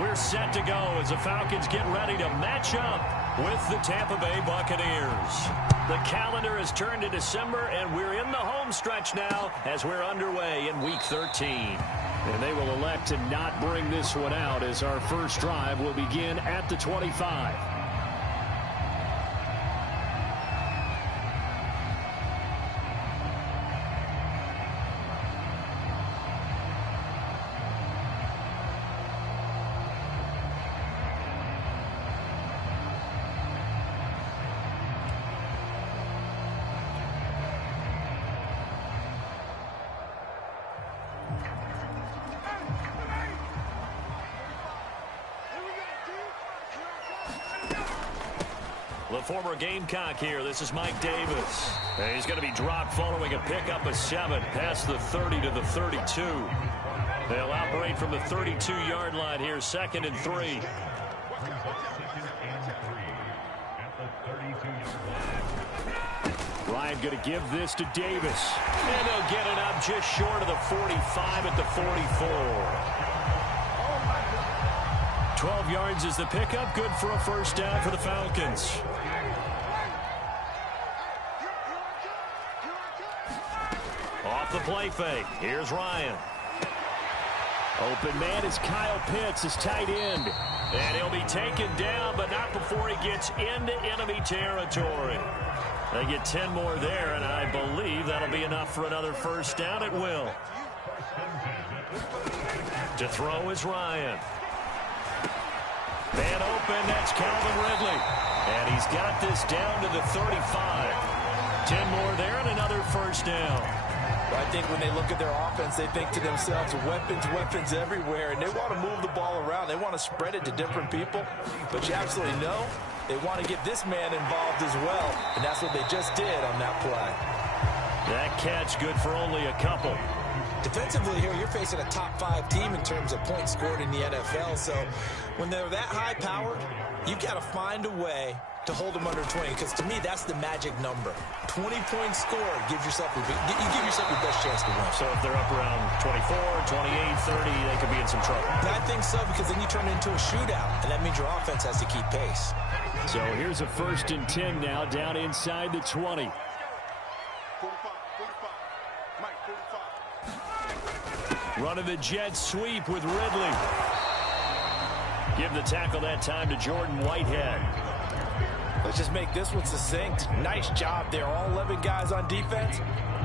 We're set to go as the Falcons get ready to match up with the Tampa Bay Buccaneers. The calendar has turned to December, and we're in the home stretch now as we're underway in Week 13. And they will elect to not bring this one out as our first drive will begin at the 25. The former Gamecock here. This is Mike Davis. And he's going to be dropped following a pickup of 7 past the 30 to the 32. They'll operate from the 32-yard line here, 2nd and 3. Ryan going to give this to Davis. And they'll get it up just short of the 45 at the 44. 12 yards is the pickup. Good for a first down for the Falcons. Off the play fake. Here's Ryan. Open man is Kyle Pitts, his tight end. And he'll be taken down, but not before he gets into enemy territory. They get 10 more there, and I believe that'll be enough for another first down. It will. To throw is Ryan. Man open, that's Calvin Ridley. And he's got this down to the 35. 10 more there and another first down. I think when they look at their offense, they think to themselves, weapons everywhere, and they want to move the ball around. They want to spread it to different people. But you absolutely know they want to get this man involved as well, and that's what they just did on that play. That catch good for only a couple. Defensively here, you're facing a top-5 team in terms of points scored in the NFL. So when they're that high-powered, you've got to find a way to hold them under 20, because to me, that's the magic number. 20 points scored gives yourself you give yourself your best chance to win. So if they're up around 24, 28, 30, they could be in some trouble. I think so, because then you turn it into a shootout, and that means your offense has to keep pace. So here's a 1st and 10 now, down inside the 20. Running the jet sweep with Ridley. Give the tackle that time to Jordan Whitehead. Let's just make this one succinct. Nice job there. All 11 guys on defense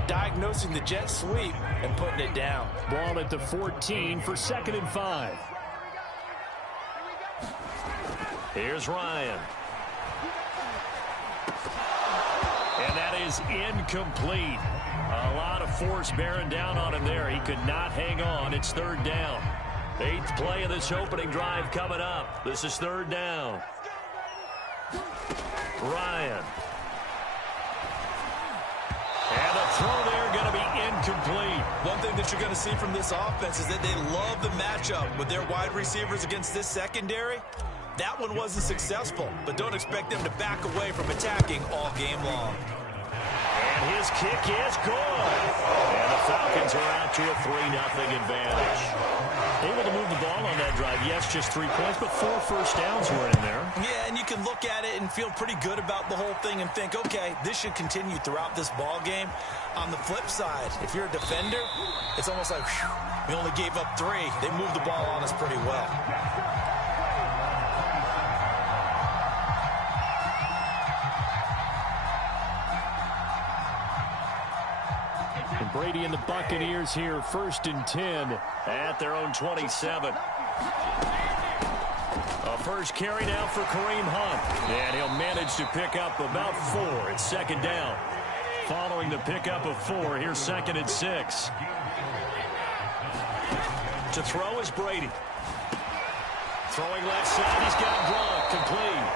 diagnosing the jet sweep and putting it down. Ball at the 14 for 2nd and 5. Here's Ryan. And that is incomplete. A lot of force bearing down on him there. He could not hang on. It's 3rd down. 8th play of this opening drive coming up. This is 3rd down. Ryan. And the throw there going to be incomplete. One thing that you're going to see from this offense is that they love the matchup with their wide receivers against this secondary. That one wasn't successful, but don't expect them to back away from attacking all game long. And his kick is good. And the Falcons are out to a 3-0 advantage. Able to move the ball on that drive. Yes, just 3 points, but 4 first downs were in there. Yeah, and you can look at it and feel pretty good about the whole thing and think, okay, this should continue throughout this ball game. On the flip side, if you're a defender, it's almost like, whew, we only gave up 3. They moved the ball on us pretty well. And Brady and the Buccaneers here, 1st and 10 at their own 27. A first carry now for Kareem Hunt. And he'll manage to pick up about 4. It's 2nd down. Following the pickup of 4, here's 2nd and 6. To throw is Brady. Throwing left side, he's got Gronk, complete.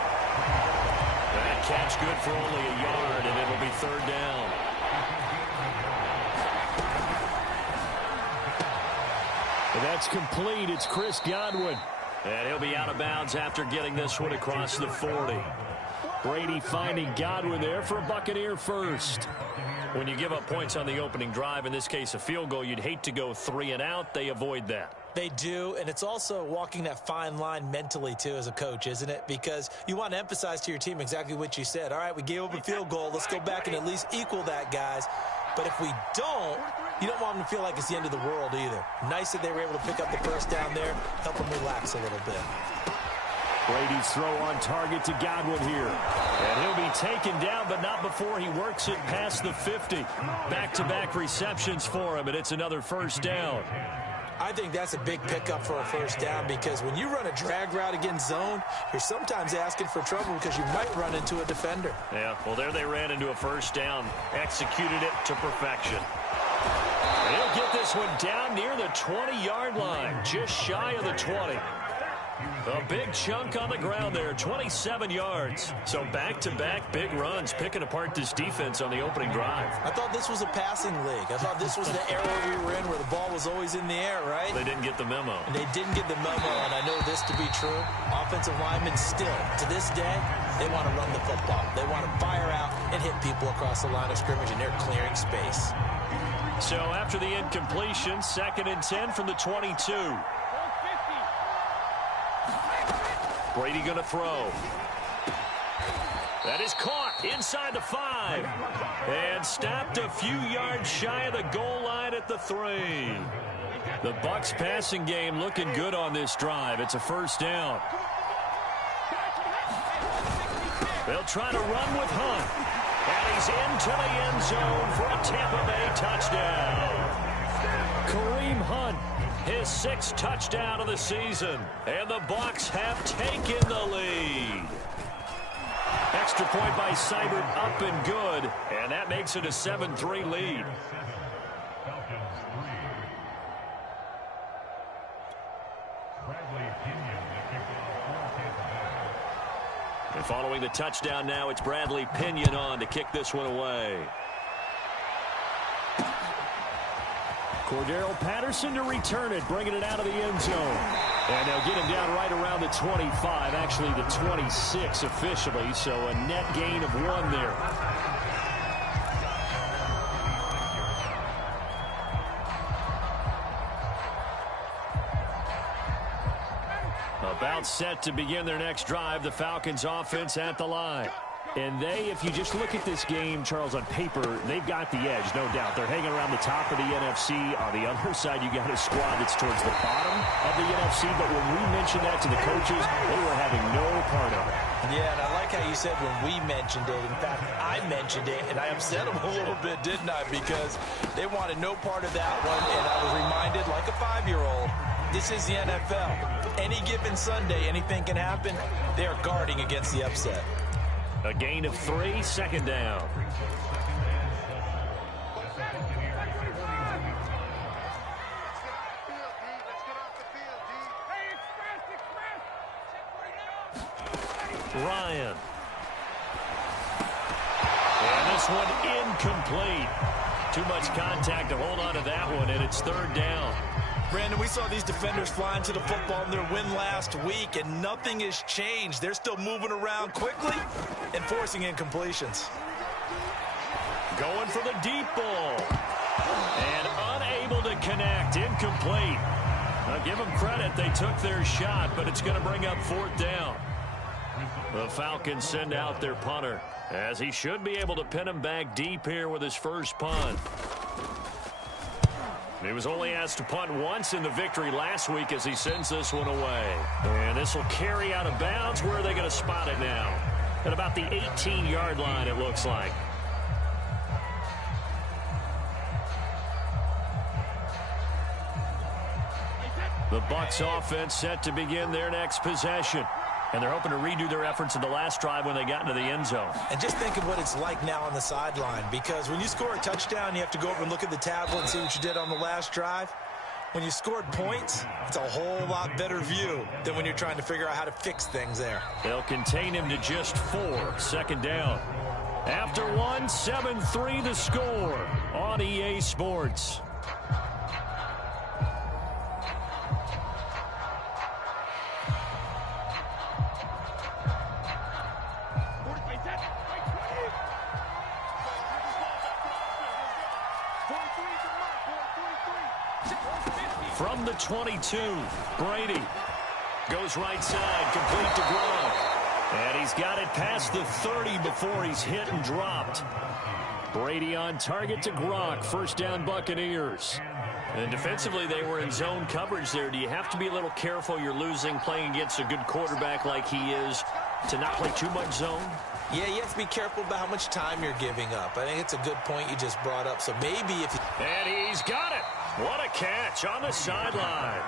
That catch good for only a yard, and it'll be 3rd down. That's complete. It's Chris Godwin. And he'll be out of bounds after getting this one across the 40. Brady finding Godwin there for a Buccaneer first. When you give up points on the opening drive, in this case a field goal, you'd hate to go 3 and out. They avoid that. They do, and it's also walking that fine line mentally, too, as a coach, isn't it? Because you want to emphasize to your team exactly what you said. All right, we gave up a field goal. Let's go back and at least equal that, guys. But if we don't, you don't want them to feel like it's the end of the world either. Nice that they were able to pick up the first down there, help them relax a little bit. Brady's throw on target to Godwin here. And he'll be taken down, but not before he works it past the 50. Back-to-back receptions for him, and it's another first down. I think that's a big pickup for a first down because when you run a drag route against zone, you're sometimes asking for trouble because you might run into a defender. Yeah, well, there they ran into a first down, executed it to perfection. He'll get this one down near the 20-yard line, just shy of the 20. A big chunk on the ground there, 27 yards. So back-to-back big runs, picking apart this defense on the opening drive. I thought this was a passing league. I thought this was the era we were in where the ball was always in the air, right? They didn't get the memo. And they didn't get the memo, and I know this to be true. Offensive linemen still, to this day, they want to run the football. They want to fire out and hit people across the line of scrimmage, and they're clearing space. So after the incompletion, 2nd and 10 from the 22. Brady going to throw. That is caught inside the 5. And stopped a few yards shy of the goal line at the 3. The Bucs passing game looking good on this drive. It's a first down. They'll try to run with Hunt. And he's into the end zone for a Tampa Bay touchdown. Kareem Hunt, his 6th touchdown of the season. And the Bucs have taken the lead. Extra point by Seibert, up and good. And that makes it a 7-3 lead. And following the touchdown now, it's Bradley Pinion on to kick this one away. Cordero Patterson to return it, bringing it out of the end zone. And they'll get him down right around the 25, actually the 26 officially, so a net gain of 1 there. About set to begin their next drive, the Falcons offense at the line. And if you just look at this game, Charles, on paper, they've got the edge, no doubt. They're hanging around the top of the NFC. On the other side, you got a squad that's towards the bottom of the NFC. But when we mentioned that to the coaches, they were having no part of it. Yeah, and I like how you said when we mentioned it. In fact, I mentioned it, and I upset them a little bit, didn't I? Because they wanted no part of that one, and I was reminded, like a 5-year-old, this is the NFL. Any given Sunday, anything can happen. They are guarding against the upset. A gain of 3, 2nd down. Ryan. And this one incomplete. Too much contact to hold on to that one, and it's 3rd down. Brandon, we saw these defenders flying to the football in their win last week, and nothing has changed. They're still moving around quickly and forcing incompletions. Going for the deep ball. And unable to connect. Incomplete. I'll give them credit. They took their shot, but it's going to bring up 4th down. The Falcons send out their punter, as he should be able to pin him back deep here with his first punt. He was only asked to punt once in the victory last week as he sends this one away. And this will carry out of bounds. Where are they going to spot it now? At about the 18-yard line, it looks like. The Bucs offense set to begin their next possession. And they're hoping to redo their efforts in the last drive when they got into the end zone. And just think of what it's like now on the sideline, because when you score a touchdown, you have to go over and look at the tablet and see what you did on the last drive. When you scored points, it's a whole lot better view than when you're trying to figure out how to fix things there. They'll contain him to just 4, 2nd down. After 1, 7-3 the score on EA Sports. From the 22, Brady goes right side, complete to Gronk. And he's got it past the 30 before he's hit and dropped. Brady on target to Gronk. First down, Buccaneers. And defensively, they were in zone coverage there. Do you have to be a little careful? You're losing playing against a good quarterback like he is to not play too much zone? Yeah, you have to be careful about how much time you're giving up. I think it's a good point you just brought up. So maybe if you... And he's got it. What a catch on the sideline.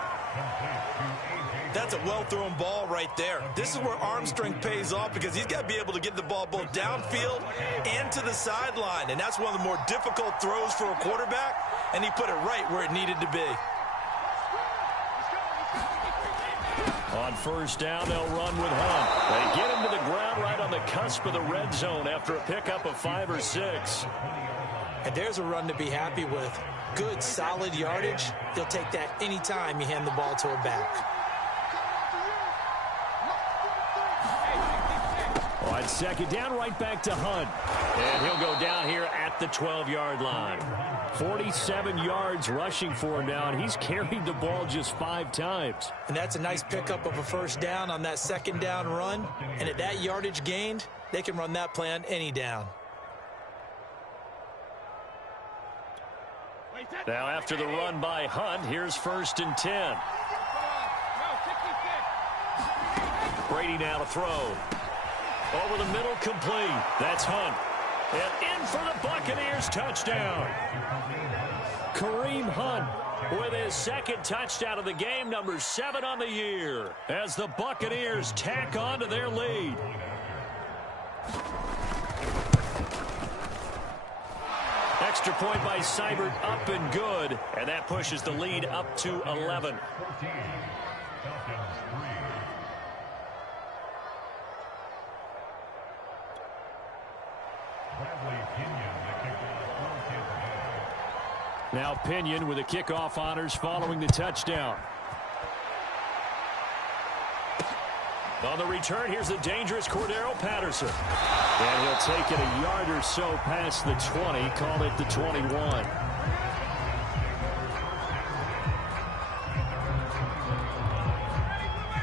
That's a well-thrown ball right there. This is where arm strength pays off because he's got to be able to get the ball both downfield and to the sideline. And that's one of the more difficult throws for a quarterback. And he put it right where it needed to be. On first down, they'll run with Hunt. They get him to the ground right on the cusp of the red zone after a pickup of 5 or 6. And there's a run to be happy with. Good, solid yardage. He'll take that anytime you hand the ball to a back. On second down, right back to Hunt. And he'll go down here at the 12-yard line. 47 yards rushing for him now, and he's carried the ball just 5 times. And that's a nice pickup of a first down on that second down run. And at that yardage gained, they can run that play on any down. Now after the run by Hunt, here's 1st and 10. Brady now to throw. Over the middle, complete. That's Hunt. And in for the Buccaneers, touchdown. Kareem Hunt with his second touchdown of the game, number 7 on the year, as the Buccaneers tack on to their lead. Extra point by Seibert, up and good, and that pushes the lead up to 11. Now Pinion with the kickoff honors following the touchdown. On the return, here's the dangerous Cordero Patterson. And he'll take it a yard or so past the 20, call it the 21.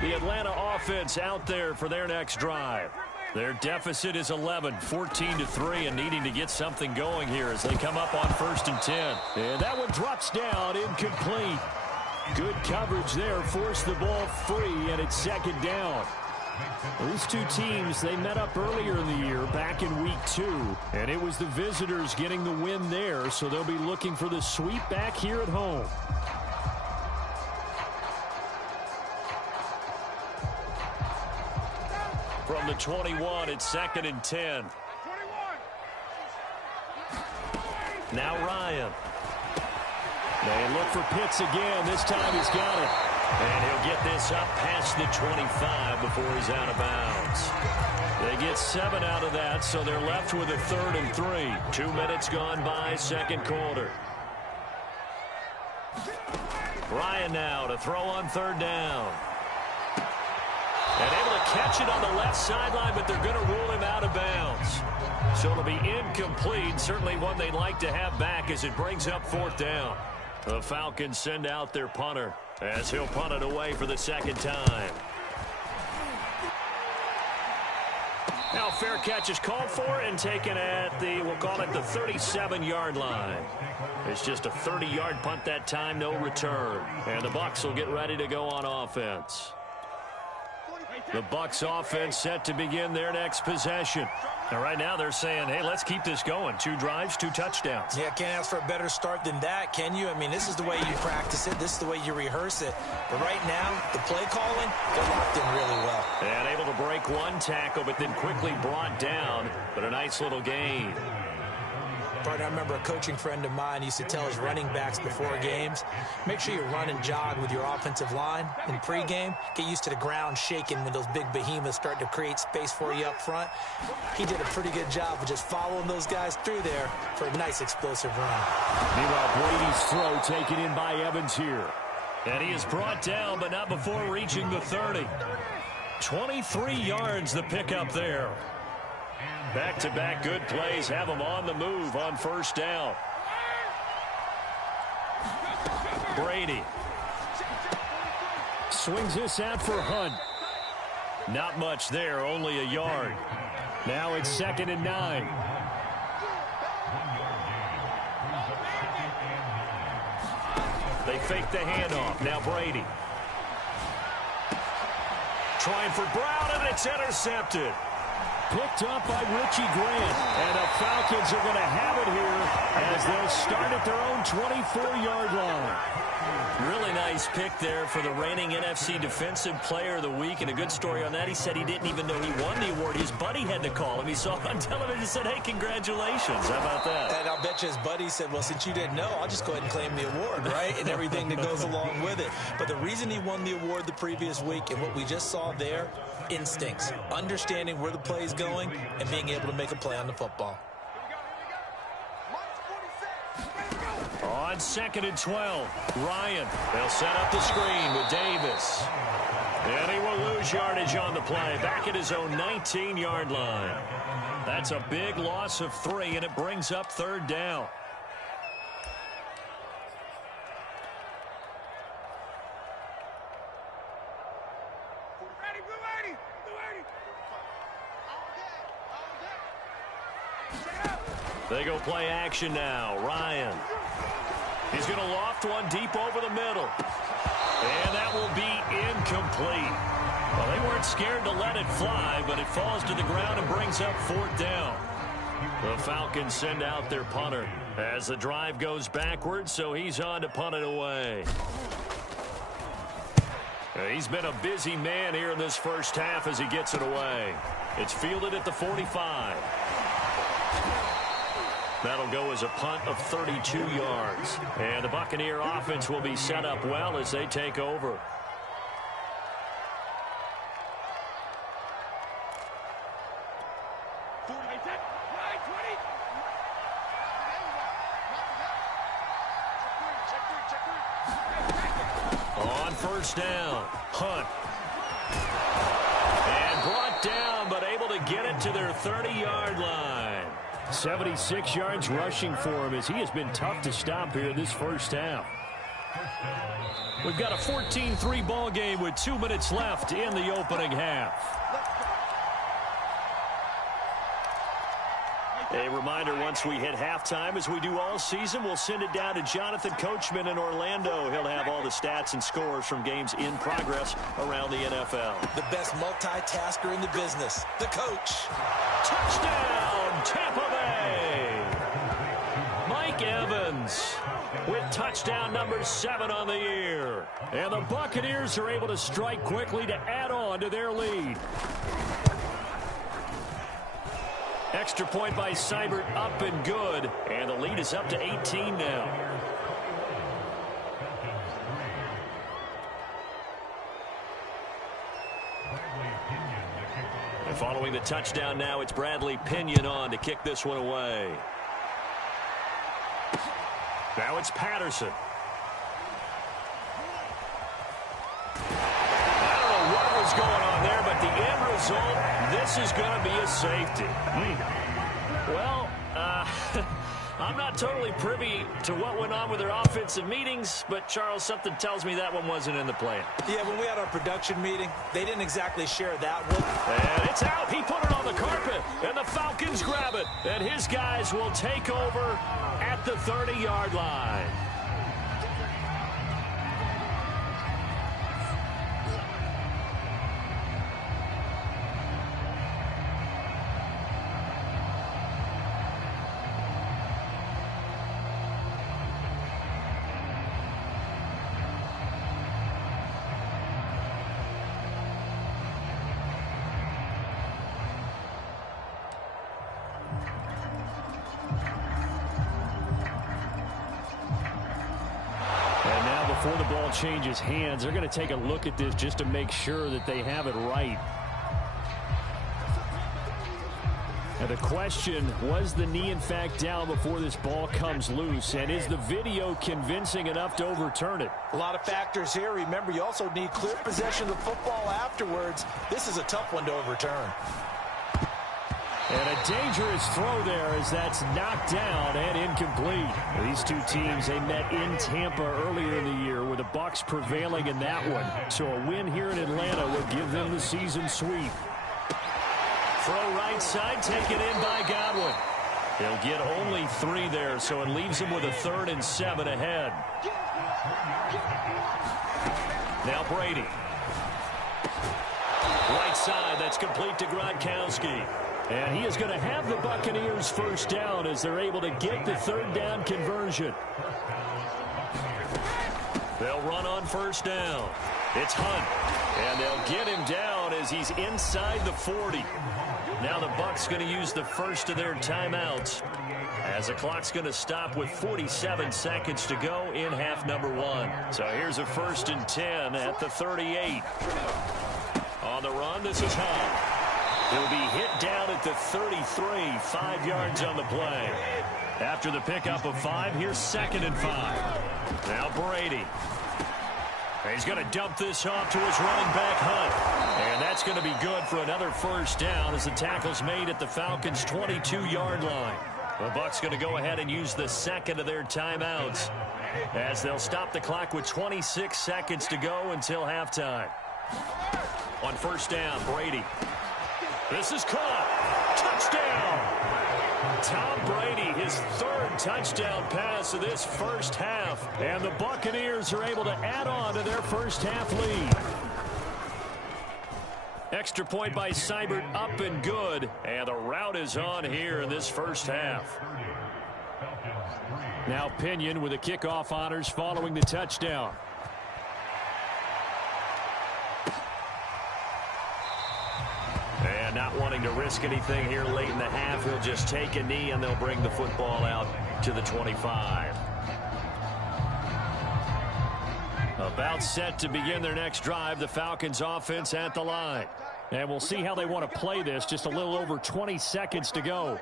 The Atlanta offense out there for their next drive. Their deficit is 11, 14-3, and needing to get something going here as they come up on 1st and 10. And that one drops down, incomplete. Good coverage there, forced the ball free, and it's 2nd down. These two teams, they met up earlier in the year, back in week 2, and it was the visitors getting the win there, so they'll be looking for the sweep back here at home. From the 21, it's 2nd and 10. Now Ryan. They look for Pitts again. This time he's got it. And he'll get this up past the 25 before he's out of bounds. They get 7 out of that, so they're left with a 3rd and 3. 2 minutes gone by, 2nd quarter. Ryan now to throw on 3rd down. And able to catch it on the left sideline, but they're going to rule him out of bounds. So it'll be incomplete. Certainly one they'd like to have back as it brings up 4th down. The Falcons send out their punter as he'll punt it away for the 2nd time. Now fair catch is called for and taken at the, we'll call it the 37-yard line. It's just a 30-yard punt that time, no return. And the Bucs will get ready to go on offense. The Bucs offense set to begin their next possession. And right now they're saying, hey, let's keep this going. 2 drives, 2 touchdowns. Yeah, can't ask for a better start than that, can you? I mean, this is the way you practice it. This is the way you rehearse it. But right now, the play calling, they're locked in really well. And able to break 1 tackle, but then quickly brought down. But a nice little gain. But I remember a coaching friend of mine used to tell his running backs before games, make sure you run and jog with your offensive line in pregame. Get used to the ground shaking when those big behemoths start to create space for you up front. He did a pretty good job of just following those guys through there for a nice explosive run. Meanwhile, Brady's throw taken in by Evans here. And he is brought down, but not before reaching the 30. 23 yards the pickup there. Back-to-back good plays have them on the move on 1st down. Brady Swings this out for Hunt. Not much there, only a yard. Now it's 2nd and 9. They fake the handoff. Now Brady. Trying for Brown, and it's intercepted. Picked up by Richie Grant. And the Falcons are going to have it here as they'll start at their own 24-yard line. Really nice pick there for the reigning NFC Defensive Player of the Week. And a good story on that, he said he didn't even know he won the award. His buddy had to call him. He saw it on television and said, hey, congratulations. How about that? And I'll bet you his buddy said, well, since you didn't know, I'll just go ahead and claim the award, right? And everything that goes along with it. But the reason he won the award the previous week and what we just saw there, instincts, understanding where the play is going and being able to make a play on the football. On 2nd and 12, Ryan. They'll set up the screen with Davis. And he will lose yardage on the play. Back at his own 19-yard line. That's a big loss of 3, and it brings up 3rd down. They go play action now. Ryan. He's going to loft one deep over the middle. And that will be incomplete. Well, they weren't scared to let it fly, but it falls to the ground and brings up 4th down. The Falcons send out their punter as the drive goes backwards, so he's on to punt it away. He's been a busy man here in this first half as he gets it away. It's fielded at the 45. That'll go as a punt of 32 yards. And the Buccaneer offense will be set up well as they take over. On 1st down, Hunt. And brought down, but able to get it to their 30-yard line. 76 yards rushing for him as he has been tough to stop here this first half. We've got a 14-3 ball game with 2 minutes left in the opening half. A reminder, once we hit halftime, as we do all season, we'll send it down to Jonathan Coachman in Orlando. He'll have all the stats and scores from games in progress around the NFL. The best multitasker in the business, the coach. Touchdown, Tampa Bay! Mike Evans with touchdown number 7 on the year. And the Buccaneers are able to strike quickly to add on to their lead. Extra point by Seibert, up and good. And the lead is up to 18 now. And following the touchdown now, it's Bradley Pinion on to kick this one away. Now it's Patterson. I don't know what was going on there, but the end result, this is going to be a safety. Well, I'm not totally privy to what went on with their offensive meetings, but, Charles, something tells me that one wasn't in the plan. Yeah, when we had our production meeting, they didn't exactly share that one. And it's out. He put it on the carpet, and the Falcons grab it. And his guys will take over at the 30-yard line. Before the ball changes hands, they're going to take a look at this just to make sure that they have it right. And the question, was the knee in fact down before this ball comes loose? And is the video convincing enough to overturn it? A lot of factors here. Remember, you also need clear possession of the football afterwards. This is a tough one to overturn. And a dangerous throw there as that's knocked down and incomplete. These two teams, they met in Tampa earlier in the year with the Bucs prevailing in that one. So a win here in Atlanta would give them the season sweep. Throw right side, taken in by Godwin. He'll get only 3 there, so it leaves him with a 3rd and 7 ahead. Now Brady. Right side, that's complete to Gronkowski. And he is going to have the Buccaneers first down as they're able to get the 3rd down conversion. They'll run on first down. It's Hunt. And they'll get him down as he's inside the 40. Now the Bucs going to use the first of their timeouts as the clock's going to stop with 47 seconds to go in half number 1. So here's a 1st and 10 at the 38. On the run, this is Hunt. He'll be hit down at the 33, 5 yards on the play. After the pickup of 5, here's 2nd and 5. Now Brady. He's going to dump this off to his running back, Hunt. And that's going to be good for another first down as the tackle's made at the Falcons' 22-yard line. The Bucs going to go ahead and use the 2nd of their timeouts as they'll stop the clock with 26 seconds to go until halftime. On first down, Brady. This is caught. Touchdown. Tom Brady, his 3rd touchdown pass of this first half. And the Buccaneers are able to add on to their first half lead. Extra point by Seibert, up and good. And the route is on here in this first half. Now Pinion with the kickoff honors following the touchdown. And not wanting to risk anything here late in the half, he'll just take a knee and they'll bring the football out to the 25. About set to begin their next drive, the Falcons offense at the line. And we'll see how they want to play this. Just a little over 20 seconds to go.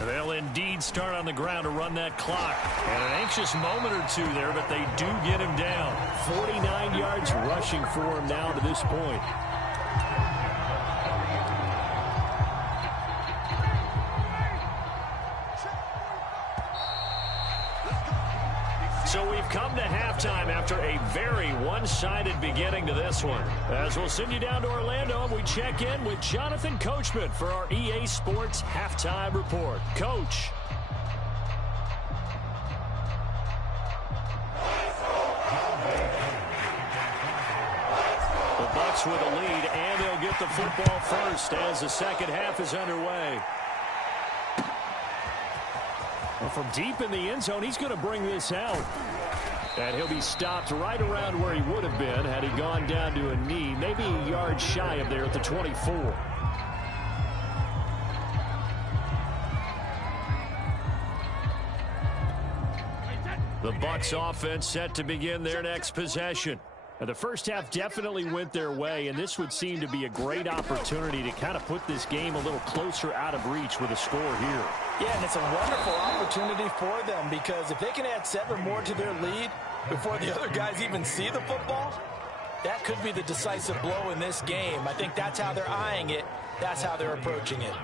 They'll indeed start on the ground to run that clock. And an anxious moment or two there, but they do get him down. 49 yards rushing for him now to this point. So we've come to halftime after a very one-sided beginning to this one. As we'll send you down to Orlando, and we check in with Jonathan Coachman for our EA Sports Halftime Report. Coach. The Bucs with a lead, and they'll get the football first as the second half is underway. From deep in the end zone, he's going to bring this out. And he'll be stopped right around where he would have been had he gone down to a knee, maybe a yard shy of there at the 24. The Bucs offense set to begin their next possession. Now, the first half definitely went their way, and this would seem to be a great opportunity to kind of put this game a little closer out of reach with a score here. Yeah, and it's a wonderful opportunity for them because if they can add 7 more to their lead before the other guys even see the football, that could be the decisive blow in this game. I think that's how they're eyeing it. That's how they're approaching it.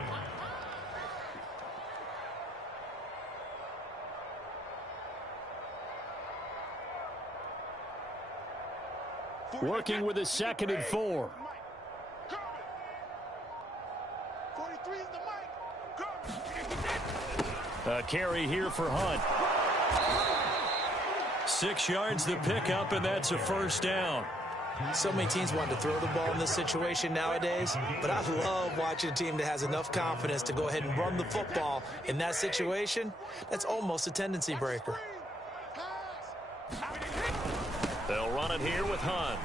Working with a 2nd and 4. A carry here for Hunt. 6 yards the pickup, and that's a first down. So many teams want to throw the ball in this situation nowadays, but I love watching a team that has enough confidence to go ahead and run the football in that situation. That's almost a tendency breaker. They'll run it here with Hunt.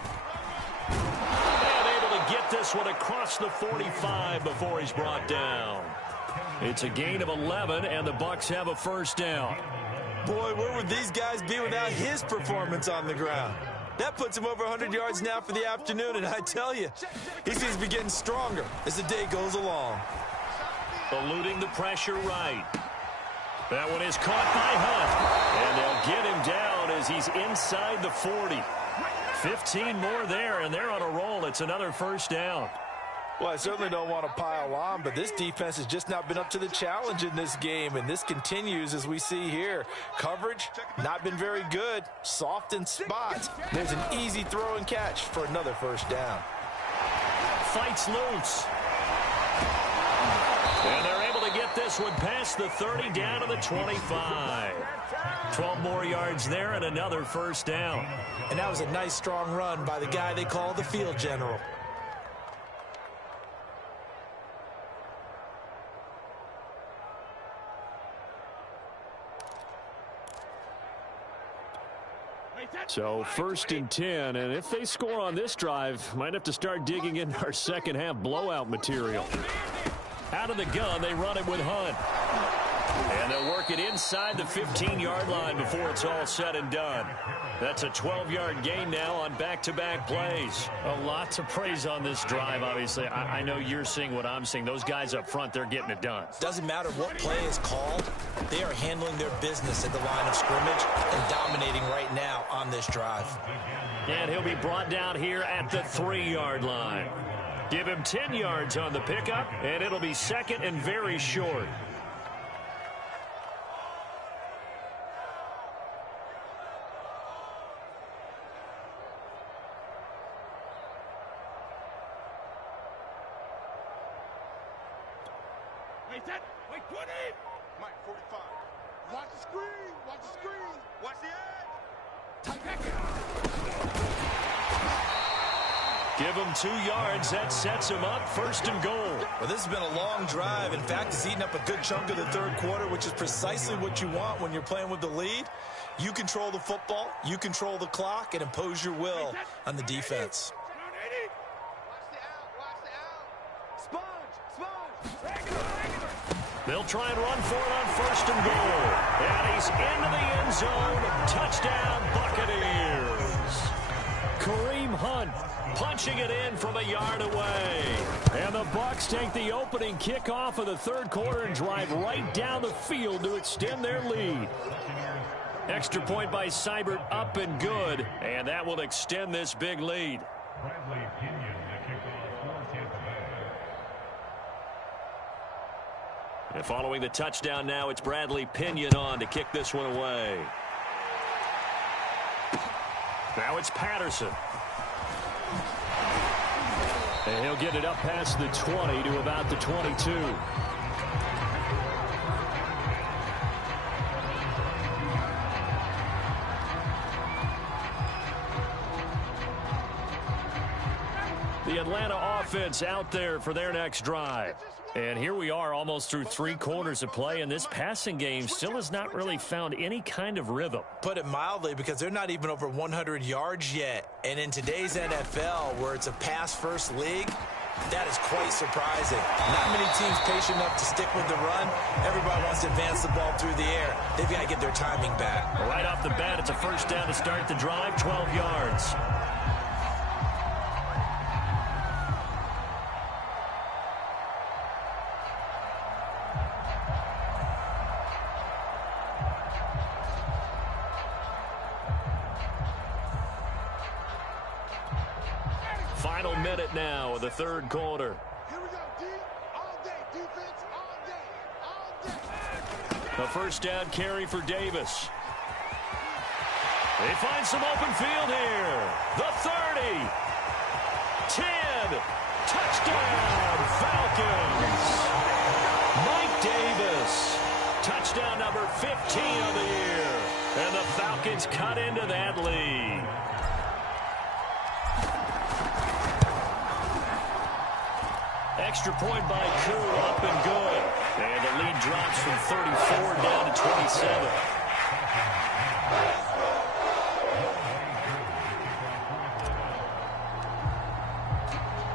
And able to get this one across the 45 before he's brought down. It's a gain of 11, and the Bucs have a first down. Boy, where would these guys be without his performance on the ground? That puts him over 100 yards now for the afternoon, and I tell you, he seems to be getting stronger as the day goes along. Eluding the pressure right. That one is caught by Hunt. And they'll get him down as he's inside the 40. 15 more there, and they're on a roll. It's another first down. Well, I certainly don't want to pile on, but this defense has just not been up to the challenge in this game, and this continues as we see here. Coverage, not been very good. Soft in spots. There's an easy throw and catch for another first down. Fights loose. And they're able to get this one past the 30 down to the 25. 12 more yards there and another first down. And that was a nice, strong run by the guy they call the field general. So 1st and 10, and if they score on this drive, might have to start digging into our second half blowout material. Out of the gun, they run it with Hunt. And they'll work it inside the 15-yard line before it's all said and done. That's a 12-yard gain now on back-to-back plays. A lot to praise on this drive, obviously. I know you're seeing what I'm seeing. Those guys up front, they're getting it done. Doesn't matter what play is called. They are handling their business at the line of scrimmage and dominating right now on this drive. And he'll be brought down here at the 3-yard line. Give him 10 yards on the pickup, and it'll be second and very short. Wait, 20! Mike, 45. Watch the screen! Watch the screen! Watch the edge! Give him 2 yards. That sets him up 1st and goal. Well, this has been a long drive. In fact, it's eaten up a good chunk of the third quarter, which is precisely what you want when you're playing with the lead. You control the football, you control the clock, and impose your will on the defense. They'll try and run for it on 1st and goal. And he's into the end zone. Touchdown, Buccaneers. Kareem Hunt punching it in from a yard away. And the Bucs take the opening kickoff of the third quarter and drive right down the field to extend their lead. Extra point by Seibert, up and good. And that will extend this big lead. And following the touchdown now, it's Bradley Pinion on to kick this one away. Now it's Patterson. And he'll get it up past the 20 to about the 22. The Atlanta offense out there for their next drive. And here we are almost through 3 quarters of play, and this passing game still has not really found any kind of rhythm. Put it mildly, because they're not even over 100 yards yet. And in today's NFL, where it's a pass-first league, that is quite surprising. Not many teams patient enough to stick with the run. Everybody wants to advance the ball through the air. They've got to get their timing back. Right off the bat, it's a first down to start the drive, 12 yards. Final minute now of the third quarter. Here we go, D. All day, defense, all day, all day. A first down carry for Davis. They find some open field here. The 30. 10. Touchdown, Falcons. Mike Davis. Touchdown number 15 of the year. And the Falcons cut into that lead. Extra point by Koo, up and good. And the lead drops from 34 down to 27.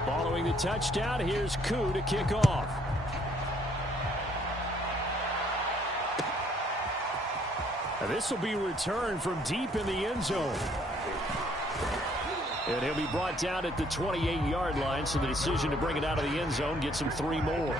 Following the touchdown, here's Koo to kick off. This will be returned from deep in the end zone. And he'll be brought down at the 28-yard line, so the decision to bring it out of the end zone gets him 3 more.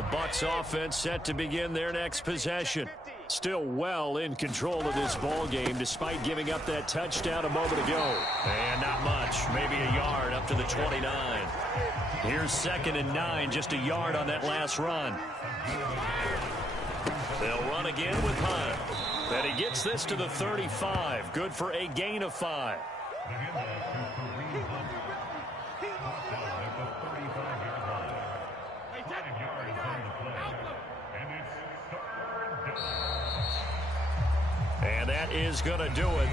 The Bucs offense set to begin their next possession. Still well in control of this ball game despite giving up that touchdown a moment ago. And not much, maybe a yard up to the 29. Here's 2nd and 9, just a yard on that last run. They'll run again with Hunt. And he gets this to the 35. Good for a gain of 5. And that is going to do it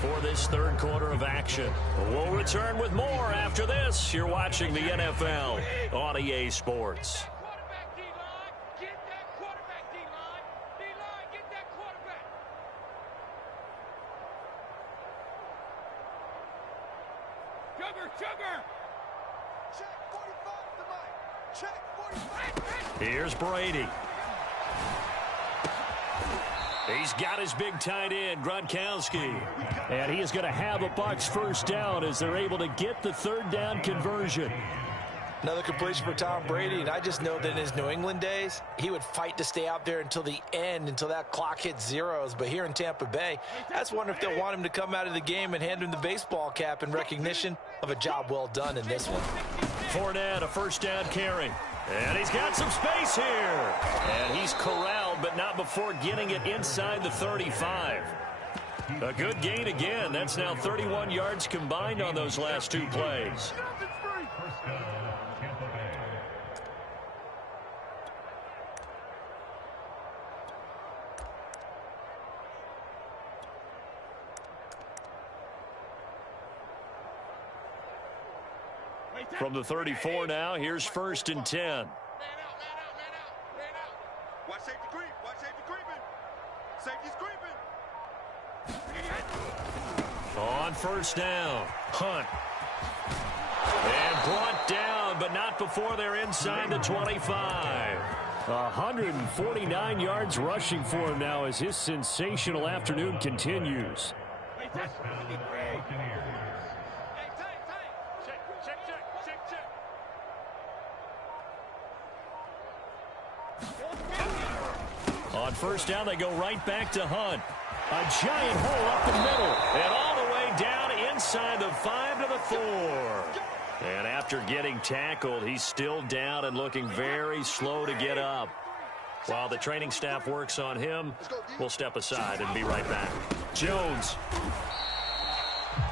for this third quarter of action. We'll return with more after this. You're watching the NFL on EA Sports. Here's Brady. He's got his big tight end, Gronkowski. And he is going to have a Bucs first down as they're able to get the third down conversion. Another completion for Tom Brady, and I just know that in his New England days, he would fight to stay out there until the end, until that clock hit zeros. But here in Tampa Bay, I just wonder if they'll want him to come out of the game and hand him the baseball cap in recognition of a job well done in this one. Fournette, a first down carry. And he's got some space here. And he's corralled, but not before getting it inside the 35. A good gain again. That's now 31 yards combined on those last two plays. From the 34 now, here's 1st and 10. Man out. Watch safety creep. Watch safety creeping. Safety's creeping. On first down, Hunt. And brought down, but not before they're inside the 25. 149 yards rushing for him now as his sensational afternoon continues. On first down, they go right back to Hunt. A giant hole up the middle. And all the way down inside the 5 to the 4. And after getting tackled, he's still down and looking very slow to get up. While the training staff works on him, we'll step aside and be right back. Jones.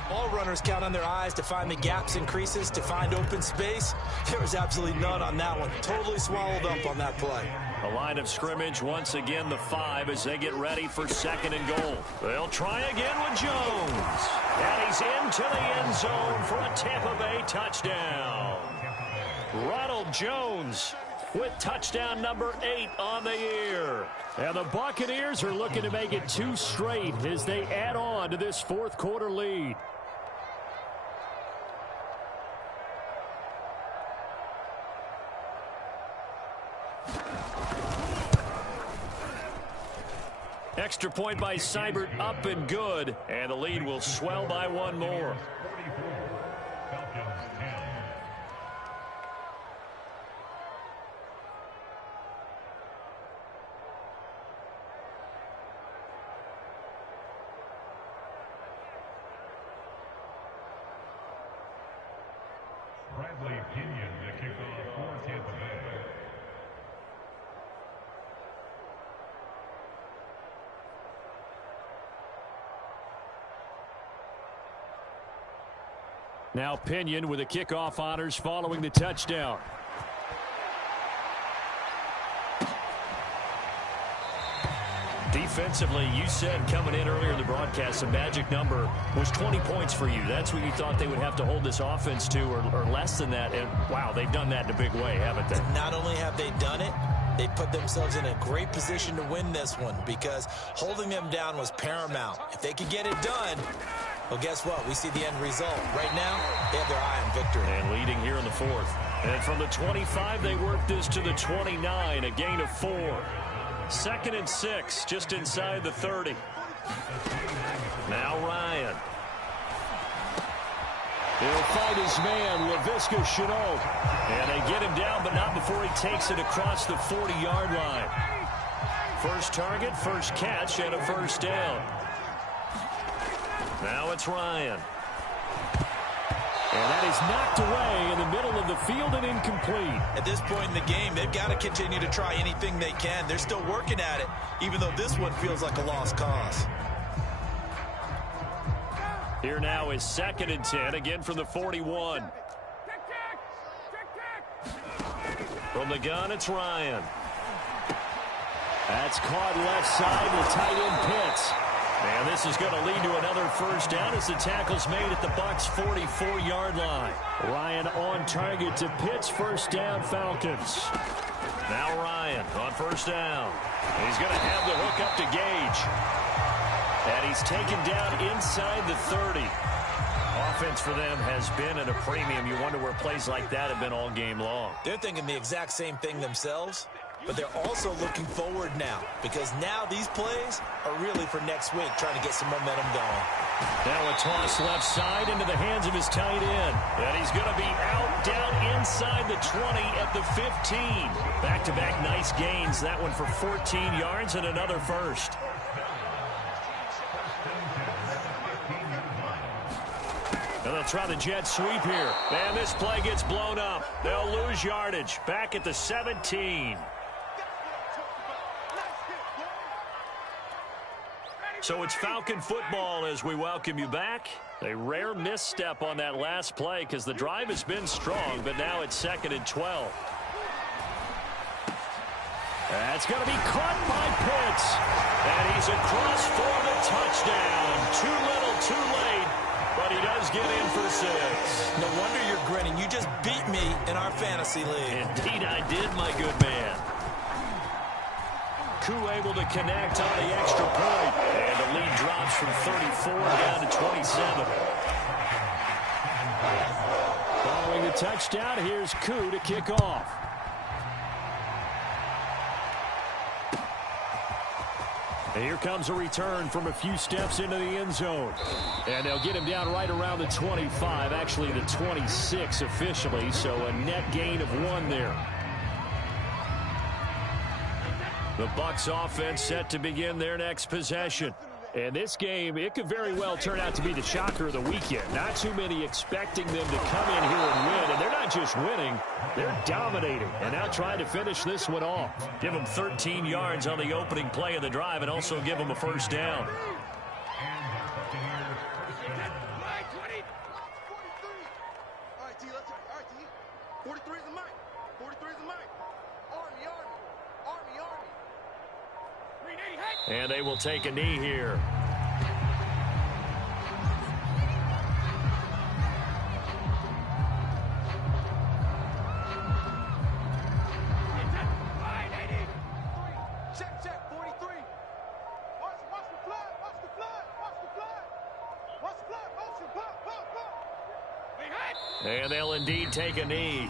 All runners count on their eyes to find the gaps and creases, to find open space. There was absolutely none on that one. Totally swallowed up on that play. A line of scrimmage, once again the 5 as they get ready for 2nd and goal. They'll try again with Jones. And he's into the end zone for a Tampa Bay touchdown. Ronald Jones with touchdown number 8 on the year. And the Buccaneers are looking to make it 2 straight as they add on to this fourth quarter lead. Extra point by Seibert, up and good. And the lead will swell by 1 more. Now Pinion with the kickoff honors following the touchdown. Defensively, you said coming in earlier in the broadcast, the magic number was 20 points for you. That's what you thought they would have to hold this offense to, or less than that. And, wow, they've done that in a big way, haven't they? Not only have they done it, they put themselves in a great position to win this one because holding them down was paramount. If they could get it done, well, guess what? We see the end result. Right now, they have their eye on victory. And leading here in the 4th. And from the 25, they work this to the 29, a gain of 4. 2nd and 6, just inside the 30. Now Ryan. He'll fight his man, Laviska Shenault. And they get him down, but not before he takes it across the 40-yard line. First target, first catch, and a first down. Now it's Ryan. And that is knocked away in the middle of the field and incomplete. At this point in the game, they've got to continue to try anything they can. They're still working at it, even though this one feels like a lost cause. Here now is 2nd and 10, again from the 41. From the gun, it's Ryan. That's caught left side, the tight end Pitts. And this is going to lead to another first down as the tackle's made at the Bucs' 44-yard line. Ryan on target to Pitts, first down Falcons. Now Ryan on first down. He's going to have the hook up to Gage. And he's taken down inside the 30. Offense for them has been at a premium. You wonder where plays like that have been all game long. They're thinking the exact same thing themselves, but they're also looking forward now, because now these plays are really for next week, trying to get some momentum going. Now a toss left side into the hands of his tight end. And he's going to be out down inside the 20 at the 15. Back-to-back nice gains. That one for 14 yards and another first. And they'll try the jet sweep here. And this play gets blown up. They'll lose yardage. Back at the 17. So it's Falcon football as we welcome you back. A rare misstep on that last play because the drive has been strong, but now it's 2nd and 12. That's going to be caught by Pitts. And he's across for the touchdown. Too little, too late. But he does get in for 6. No wonder you're grinning. You just beat me in our fantasy league. Indeed I did, my good man. Koo able to connect on the extra point. And the lead drops from 34 down to 27. Following the touchdown, here's Koo to kick off. And here comes a return from a few steps into the end zone. And they'll get him down right around the 25, actually the 26 officially, so a net gain of 1 there. The Bucs offense set to begin their next possession. And this game, it could very well turn out to be the shocker of the weekend. Not too many expecting them to come in here and win. And they're not just winning, they're dominating. And now trying to finish this one off. Give them 13 yards on the opening play of the drive and also give them a first down. And they will take a knee here. Check, 43. Watch the flag, watch the flag, watch the flag. Watch the flag, motion, pop. And they'll indeed take a knee.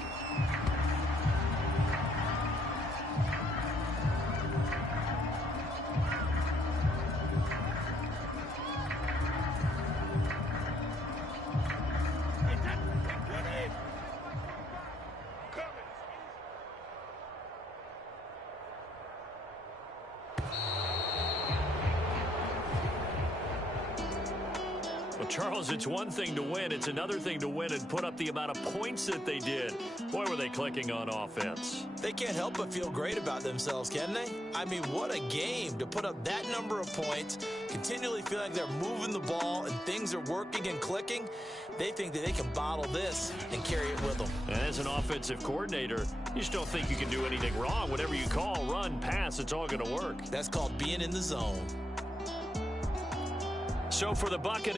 Charles, it's one thing to win. It's another thing to win and put up the amount of points that they did. Boy, were they clicking on offense. They can't help but feel great about themselves, can they? I mean, what a game to put up that number of points, continually feel like they're moving the ball and things are working and clicking. They think that they can bottle this and carry it with them. And as an offensive coordinator, you just don't think you can do anything wrong. Whatever you call, run, pass, it's all going to work. That's called being in the zone. So for the Buccaneers,